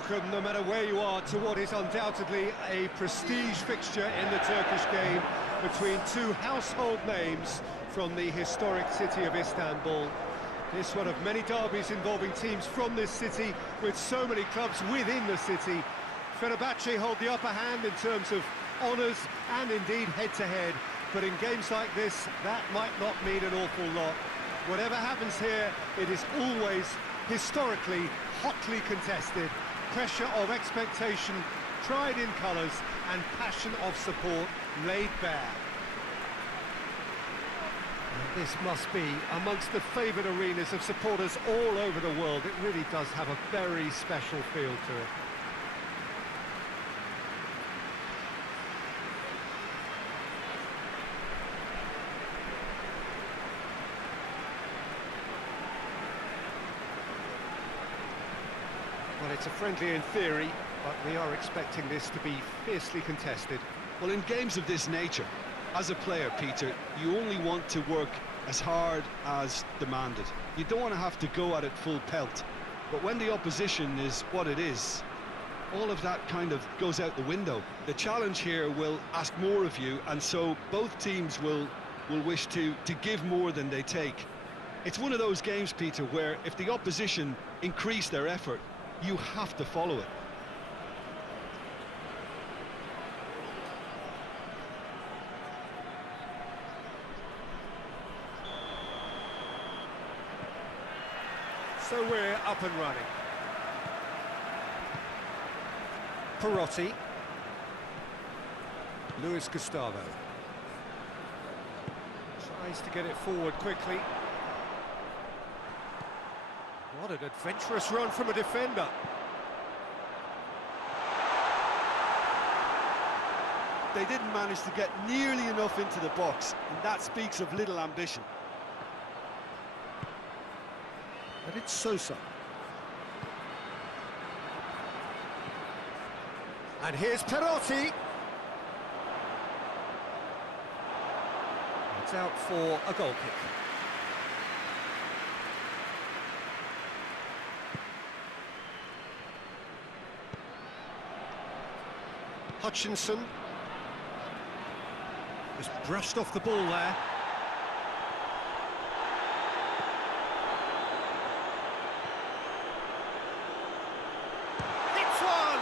welcome, no matter where you are, to what is undoubtedly a prestige fixture in the Turkish game between two household names from the historic city of Istanbul. This one of many derbies involving teams from this city, with so many clubs within the city. Fenerbahce hold the upper hand in terms of honours and indeed head-to-head, but in games like this, that might not mean an awful lot. Whatever happens here, it is always historically hotly contested. Pressure of expectation, pride in colours, and passion of support laid bare. And this must be amongst the favoured arenas of supporters all over the world. It really does have a very special feel to it. Well, it's a friendly in theory, but we are expecting this to be fiercely contested. Well, in games of this nature, as a player, Peter, you only want to work as hard as demanded. You don't want to have to go at it full pelt. But when the opposition is what it is, all of that kind of goes out the window. The challenge here will ask more of you, and so both teams will wish to give more than they take. It's one of those games, Peter, where if the opposition increase their effort, you have to follow it. So we're up and running. Perotti. Luis Gustavo. Tries to get it forward quickly. What an adventurous run from a defender. They didn't manage to get nearly enough into the box, and that speaks of little ambition. And it's Sosa. And here's Perotti. It's out for a goal kick. Hutchinson just brushed off the ball there. It's one!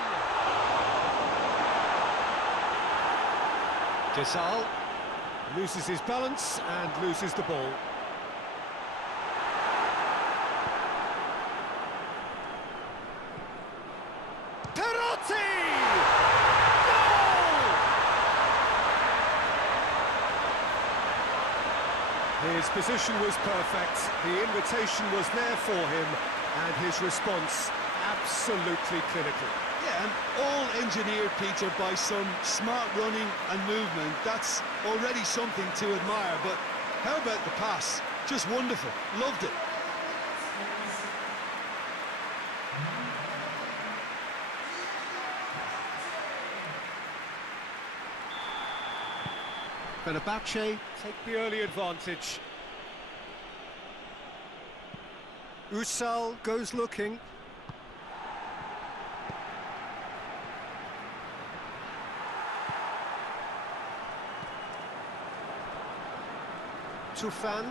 Casal loses his balance and loses the ball. His position was perfect, the invitation was there for him, and his response absolutely clinical. Yeah, and all engineered, Peter, by some smart running and movement. That's already something to admire, but how about the pass? Just wonderful, loved it. Fenerbahce take the early advantage. Usal goes looking. Tufan.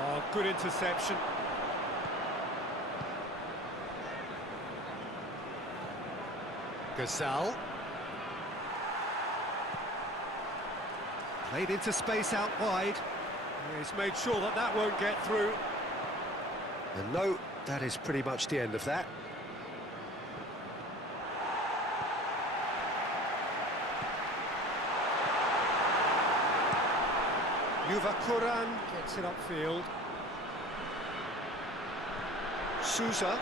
Oh, good interception. Gazal. Played into space out wide. He's made sure that that won't get through. And no, that is pretty much the end of that. Yuva Kuran gets it upfield. Sousa.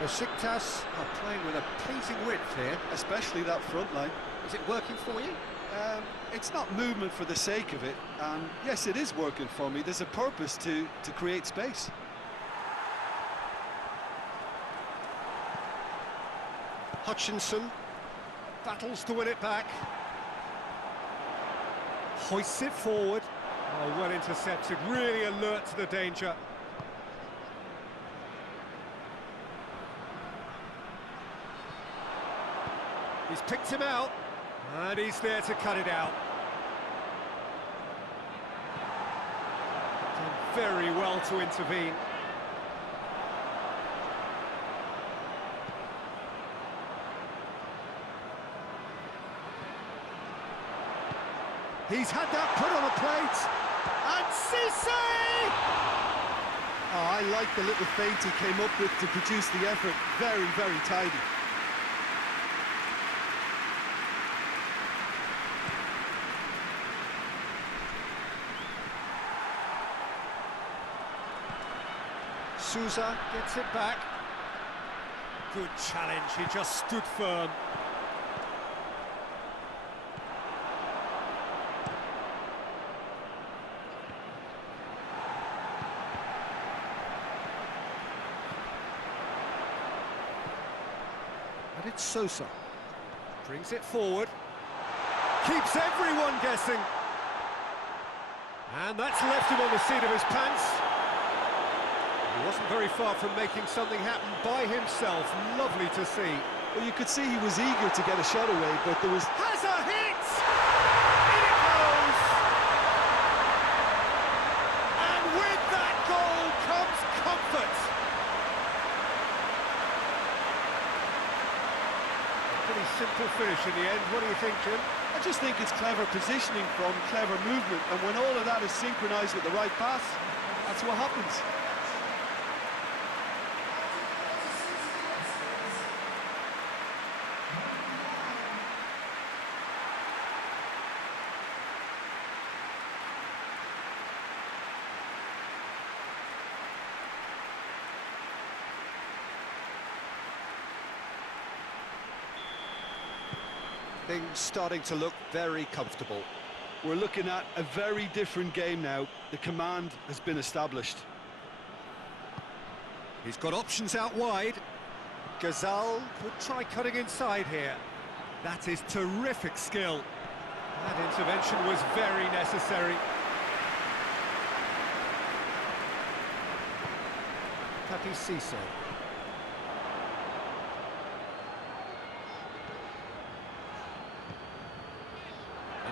Besiktas are playing with a pleasing width here. Especially that front line. Is it working for you? It's not movement for the sake of it, and yes, it is working for me. There's a purpose to create space. Hutchinson battles to win it back. Hoists it forward. Oh, well intercepted, really alert to the danger. He's picked him out, and he's there to cut it out. Done very well to intervene. He's had that put on a plate, and Cisse! Oh, I like the little feint he came up with to produce the effort. Very, very tidy. Sousa gets it back. Good challenge, he just stood firm. And it's Sosa. Brings it forward. Keeps everyone guessing. And that's left him on the seat of his pants. He wasn't very far from making something happen by himself. Lovely to see. Well, you could see he was eager to get a shot away, but there was... Has a hit! In it goes! And with that goal comes comfort. A pretty simple finish in the end. What do you think, Jim? I just think it's clever positioning from clever movement, and when all of that is synchronised with the right pass, that's what happens. Things starting to look very comfortable. We're looking at a very different game now. The command has been established. He's got options out wide. Gazal could try cutting inside here. That is terrific skill. That intervention was very necessary. Papi Cisse.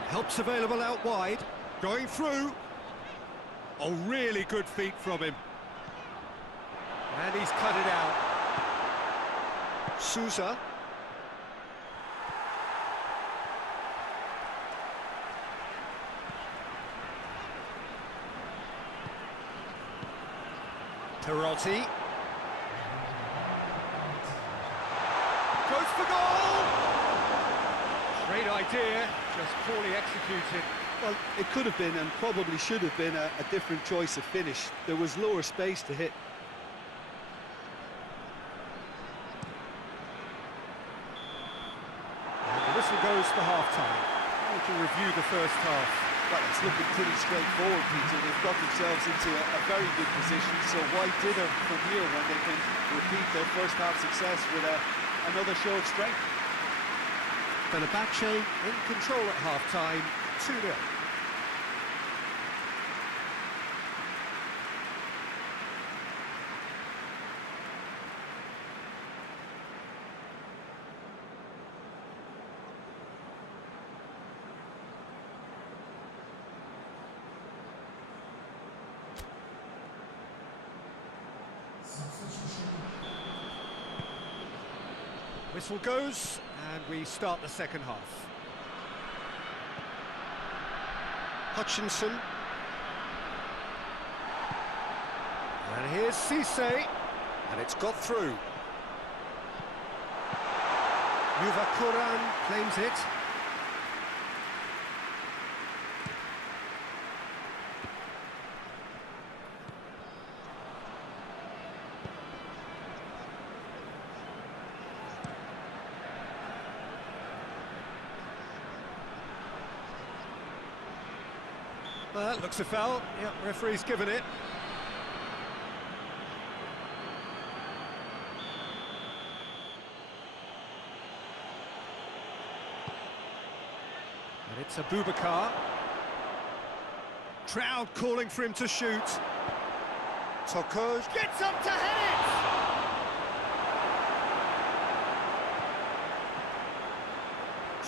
Help's available out wide, going through. Oh, really good feet from him. And he's cut it out. Sousa. Perotti. Goes for goal! Great idea, just poorly executed. Well, it could have been and probably should have been a different choice of finish. There was lower space to hit. And the whistle goes for half-time. We can review the first half. Well, it's looking pretty straightforward, Peter. They've got themselves into a very good position, so why dither from here when they can repeat their first half success with another show of strength? Fenerbahce in control at half-time, 2-0. Whistle goes, and we start the second half. Hutchinson. And here's Cisse, and it's got through. Yuvakuran claims it. Well, that looks a foul. Yep, referee's given it. And it's Abubakar. Crowd calling for him to shoot. Tokoj gets up to hit it!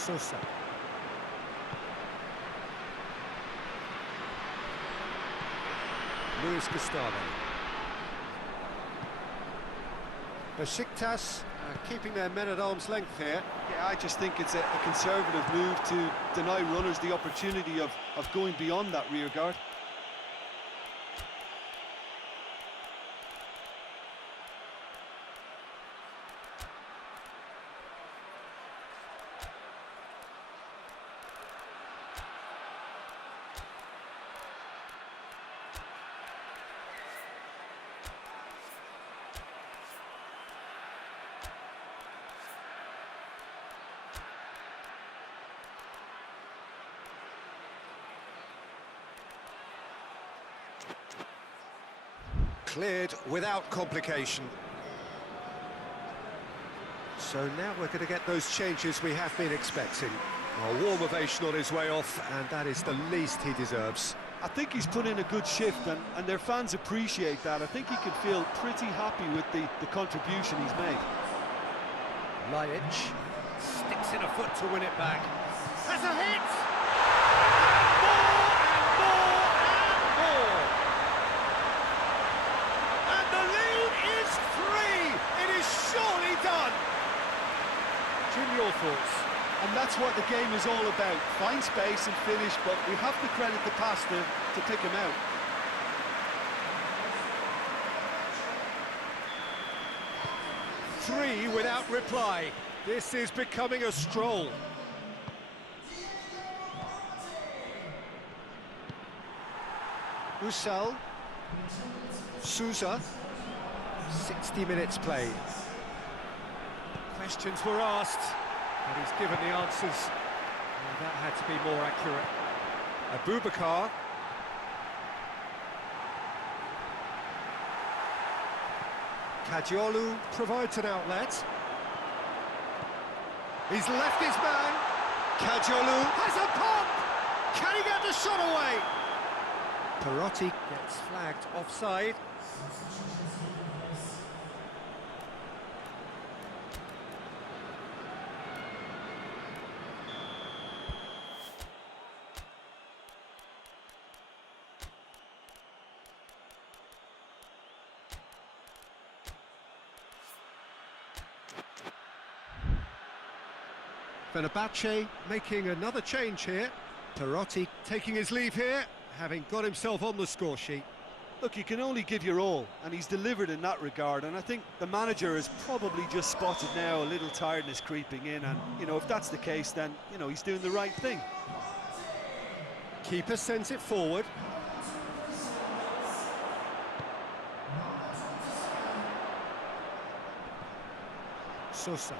Sosa. Luis Gustavo. Besiktas keeping their men at arm's length here. Yeah, I just think it's a conservative move to deny runners the opportunity of going beyond that rear guard. Cleared without complication. So now we're going to get those changes we have been expecting. A warm ovation on his way off, and that is the least he deserves. I think he's put in a good shift, and their fans appreciate that. I think he can feel pretty happy with the contribution he's made. Lajic sticks in a foot to win it back. Has a hit! Jim, your thoughts? And that's what the game is all about. Find space and finish, but we have to credit the pass to pick him out. Three without reply. This is becoming a stroll. Usal. Sousa. 60 minutes played. Questions were asked, but he's given the answers. And that had to be more accurate. Abubakar. Kajiolu provides an outlet. He's left his man. Kajiolu has a pop! Can he get the shot away? Perotti gets flagged offside. Fenerbahce making another change here. Perotti taking his leave here, having got himself on the score sheet. Look, you can only give your all, and he's delivered in that regard, and I think the manager has probably just spotted now a little tiredness creeping in, and, you know, if that's the case, then, you know, he's doing the right thing. Keeper sends it forward. Sosa.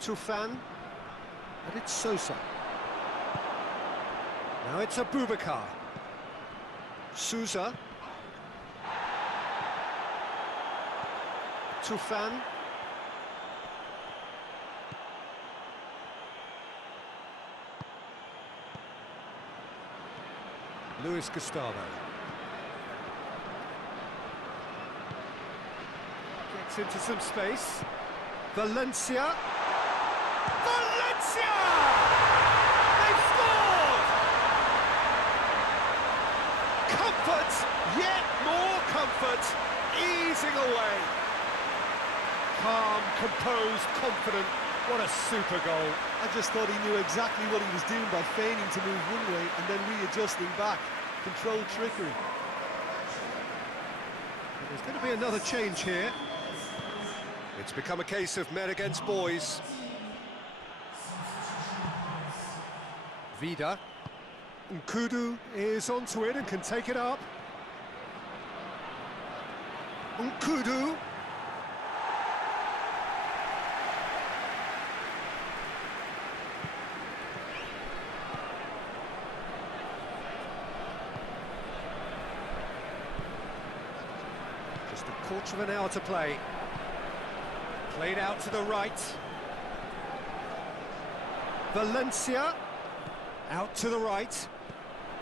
Tufan, and it's Sosa. Now it's Abubakar. Sousa. Tufan. Luis Gustavo. Gets into some space. Valencia. Valencia! They've scored! Comfort, yet more comfort, easing away. Calm, composed, confident. What a super goal. I just thought he knew exactly what he was doing by feigning to move one way and then readjusting back. Controlled trickery. There's going to be another change here. It's become a case of men against boys. Vida. Nkudu is onto it and can take it up. Nkudu. Just a quarter of an hour to play. Played out to the right. Valencia. Out to the right.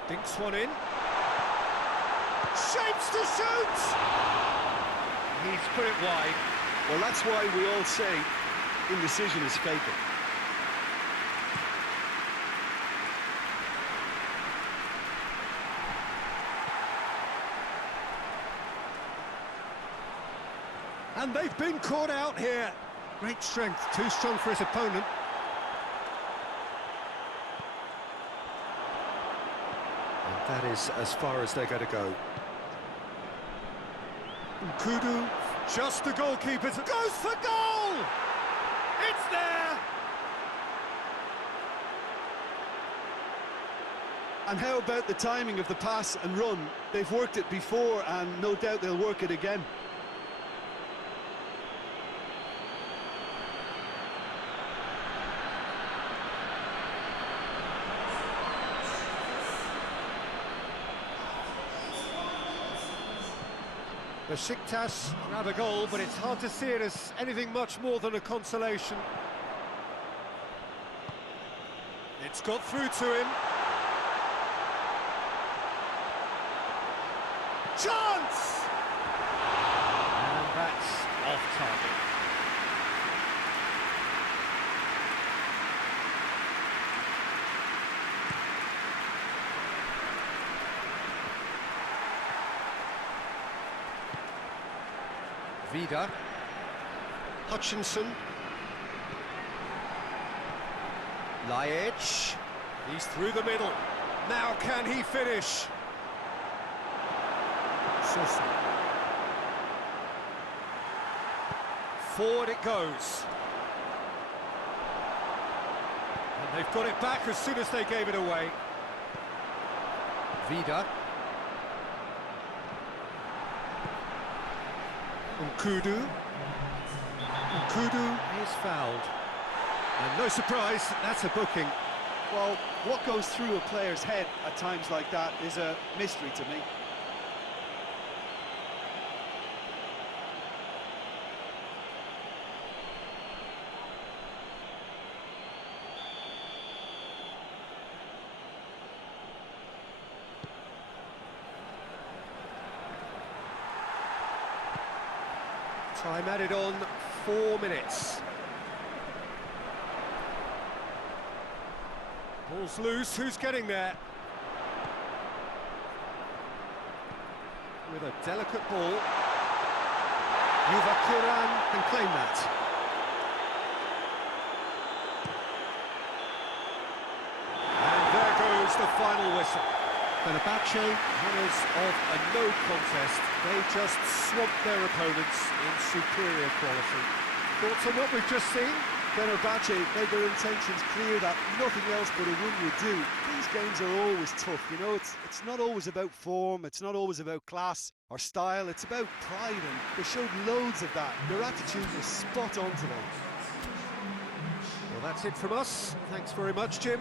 Dinks one in. Shapes to shoot! He's put it wide. Well, that's why we all say indecision is fatal. And they've been caught out here. Great strength, too strong for his opponent. And that is as far as they're going to go. Kudu, just the goalkeeper, goes for goal! It's there! And how about the timing of the pass and run? They've worked it before, and no doubt they'll work it again. Besiktas grab a goal, but it's hard to see it as anything much more than a consolation. It's got through to him. Chance! And that's off target. Vida, Hutchinson, Lajic, he's through the middle. Now can he finish? Sosa. Forward it goes. And they've got it back as soon as they gave it away. Vida. Kudu is fouled. And no surprise, that's a booking. Well, what goes through a player's head at times like that is a mystery to me. Time added on, 4 minutes. Ball's loose, who's getting there? With a delicate ball. Yuvakuran can claim that. And there goes the final whistle. Fenerbahce, winners of a no contest. They just swamped their opponents in superior quality. Thoughts on what we've just seen? Fenerbahce made their intentions clear that nothing else but a win would do. These games are always tough, you know, it's not always about form, it's not always about class or style, it's about pride, and they showed loads of that. Their attitude was spot on today. Well, that's it from us. Thanks very much, Jim.